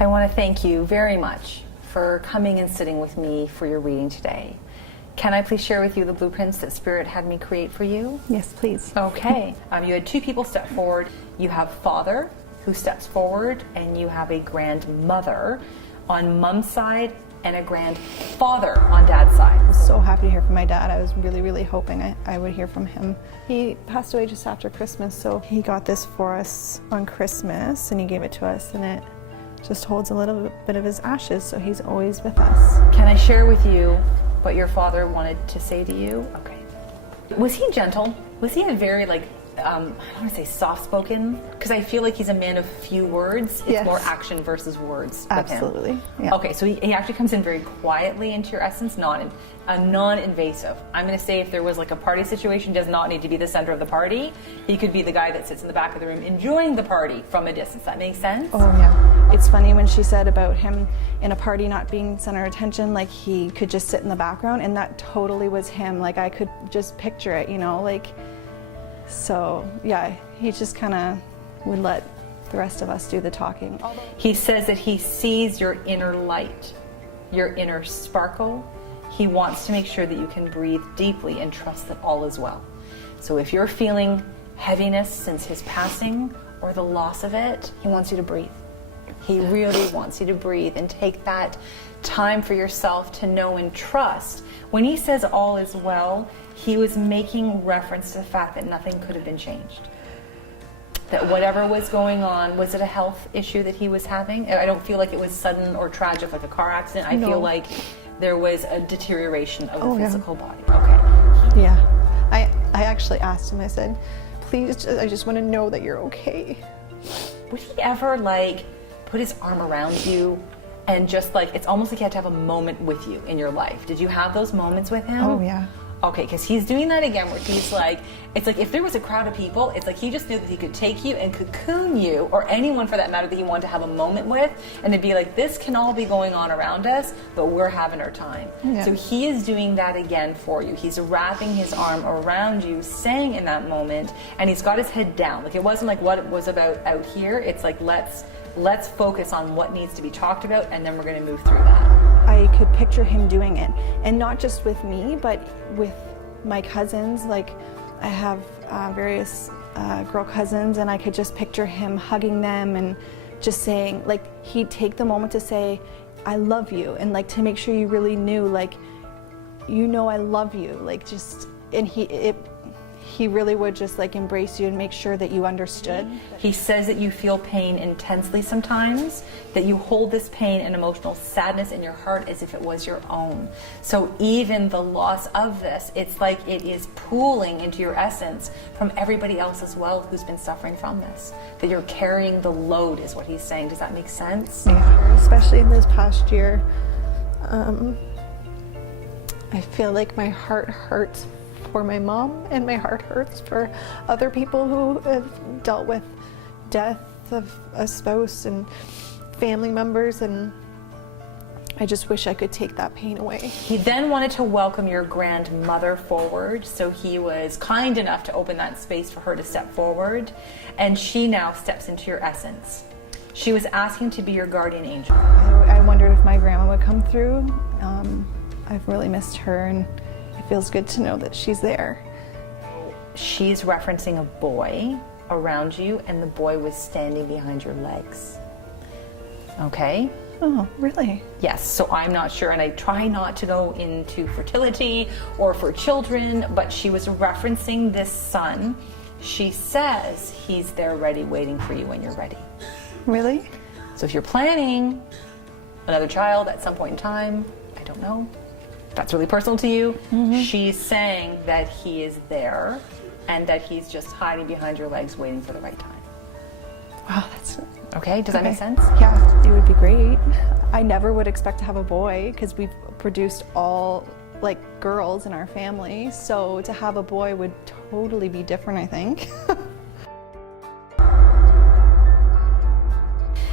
I want to thank you very much for coming and sitting with me for your reading today. Can I please share with you the blueprints that Spirit had me create for you? Yes, please. Okay. You had two people step forward. You have Father, who steps forward, and you have a grandmother on Mom's side and a grandfather on Dad's side. I was so happy to hear from my dad. I was really, really hoping I would hear from him. He passed away just after Christmas, so he got this for us on Christmas, and he gave it to us, and it just holds a little bit of his ashes, so he's always with us. Can I share with you what your father wanted to say to you? Okay. Was he gentle? Was he a very, like, I don't want to say soft-spoken, because I feel like he's a man of few words. It's Yes. more action versus words with him. Absolutely. Yeah. Okay, so he actually comes in very quietly into your essence, non-invasive. I'm going to say if there was like a party situation, does not need to be the center of the party. He could be the guy that sits in the back of the room enjoying the party from a distance. That makes sense? Oh, yeah. It's funny when she said about him in a party not being center of attention, like he could just sit in the background, and that totally was him. Like I could just picture it, you know, like, so yeah, he just kind of would let the rest of us do the talking. He says that he sees your inner light, your inner sparkle. He wants to make sure that you can breathe deeply and trust that all is well. So if you're feeling heaviness since his passing or the loss of it, he wants you to breathe. He really wants you to breathe and take that time for yourself to know and trust. When he says all is well, he was making reference to the fact that nothing could have been changed. That whatever was going on, was it a health issue that he was having? I don't feel like it was sudden or tragic like a car accident. I feel like there was a deterioration of the physical body. Okay. Yeah. I actually asked him, I said, please, I just want to know that you're okay. Would he ever like put his arm around you and just like, it's almost like he had to have a moment with you in your life? Did you have those moments with him? Oh, yeah. Okay, because he's doing that again where he's like, it's like if there was a crowd of people, it's like he just knew that he could take you and cocoon you, or anyone for that matter that he wanted to have a moment with, and it'd be like, this can all be going on around us, but we're having our time. Yeah. So he is doing that again for you. He's wrapping his arm around you, saying in that moment, and he's got his head down. Like it wasn't like what it was about out here. It's like, let's focus on what needs to be talked about, and then we're going to move through that. I could picture him doing it, and not just with me, but with my cousins. Like I have various girl cousins, and I could just picture him hugging them and just saying, like, he'd take the moment to say, I love you, and like to make sure you really knew, like, you know, I love you, like just, and he really would just like embrace you and make sure that you understood. He says that you feel pain intensely sometimes, that you hold this pain and emotional sadness in your heart as if it was your own. So even the loss of this, it's like it is pooling into your essence from everybody else as well who's been suffering from this. That you're carrying the load is what he's saying. Does that make sense? Yeah, especially in this past year. I feel like my heart hurts for my mom, and my heart hurts for other people who have dealt with death of a spouse and family members, and I just wish I could take that pain away. He then wanted to welcome your grandmother forward, so he was kind enough to open that space for her to step forward, and she now steps into your essence. She was asking to be your guardian angel. I wondered if my grandma would come through. I've really missed her, and it feels good to know that she's there. She's referencing a boy around you, and the boy was standing behind your legs. Okay? Oh, really? Yes, so I'm not sure, and I try not to go into fertility or for children, but she was referencing this son. She says he's there ready, waiting for you when you're ready. Really? So if you're planning another child at some point in time, I don't know, that's really personal to you, she's saying that he is there and that he's just hiding behind your legs waiting for the right time. Wow, that's... Okay, does that make sense? Yeah, it would be great. I never would expect to have a boy because we've produced all like girls in our family, so to have a boy would totally be different, I think.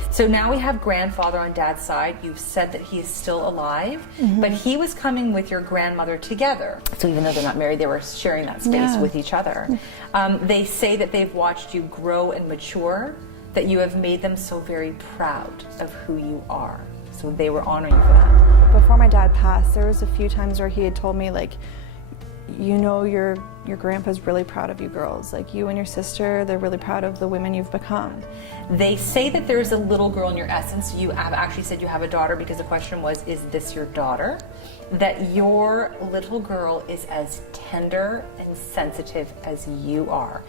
So now we have grandfather on dad's side. You've said that he is still alive, but he was coming with your grandmother together. So even though they're not married, they were sharing that space with each other. They say that they've watched you grow and mature that you have made them so very proud of who you are. So they were honoring you for that. Before my dad passed, there was a few times where he had told me, like, you know, your grandpa's really proud of you girls. Like, you and your sister, they're really proud of the women you've become. They say that there's a little girl in your essence. You have actually said you have a daughter, because the question was, is this your daughter? That your little girl is as tender and sensitive as you are.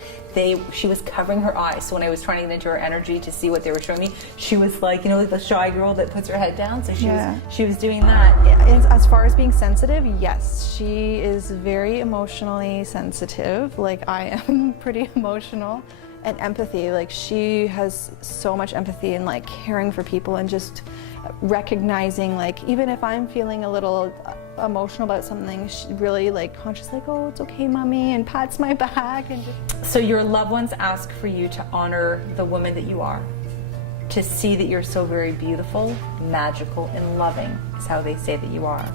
She was covering her eyes. So when I was trying to get into her energy to see what they were showing me, she was like, you know, like the shy girl that puts her head down. So she was doing that. As far as being sensitive, yes, she is very emotionally sensitive. Like, I am pretty emotional. And empathy, like, she has so much empathy and like caring for people and just recognizing, like, even if I'm feeling a little emotional about something, she really like conscious, like, oh, it's okay, mommy, and pats my back. And so your loved ones ask for you to honor the woman that you are, to see that you're so very beautiful, magical, and loving is how they say that you are.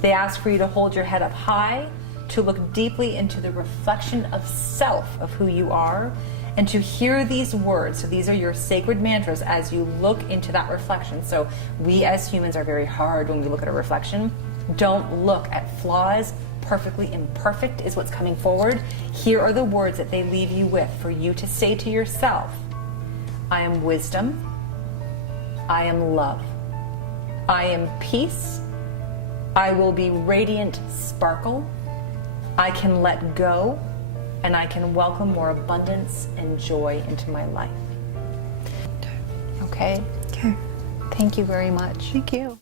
They ask for you to hold your head up high, to look deeply into the reflection of self of who you are, and to hear these words. So these are your sacred mantras as you look into that reflection. So we as humans are very hard when we look at a reflection. Don't look at flaws. Perfectly imperfect is what's coming forward. Here are the words that they leave you with for you to say to yourself. I am wisdom. I am love. I am peace. I will be radiant sparkle. I can let go. And I can welcome more abundance and joy into my life. Okay? okay. Thank you very much. Thank you.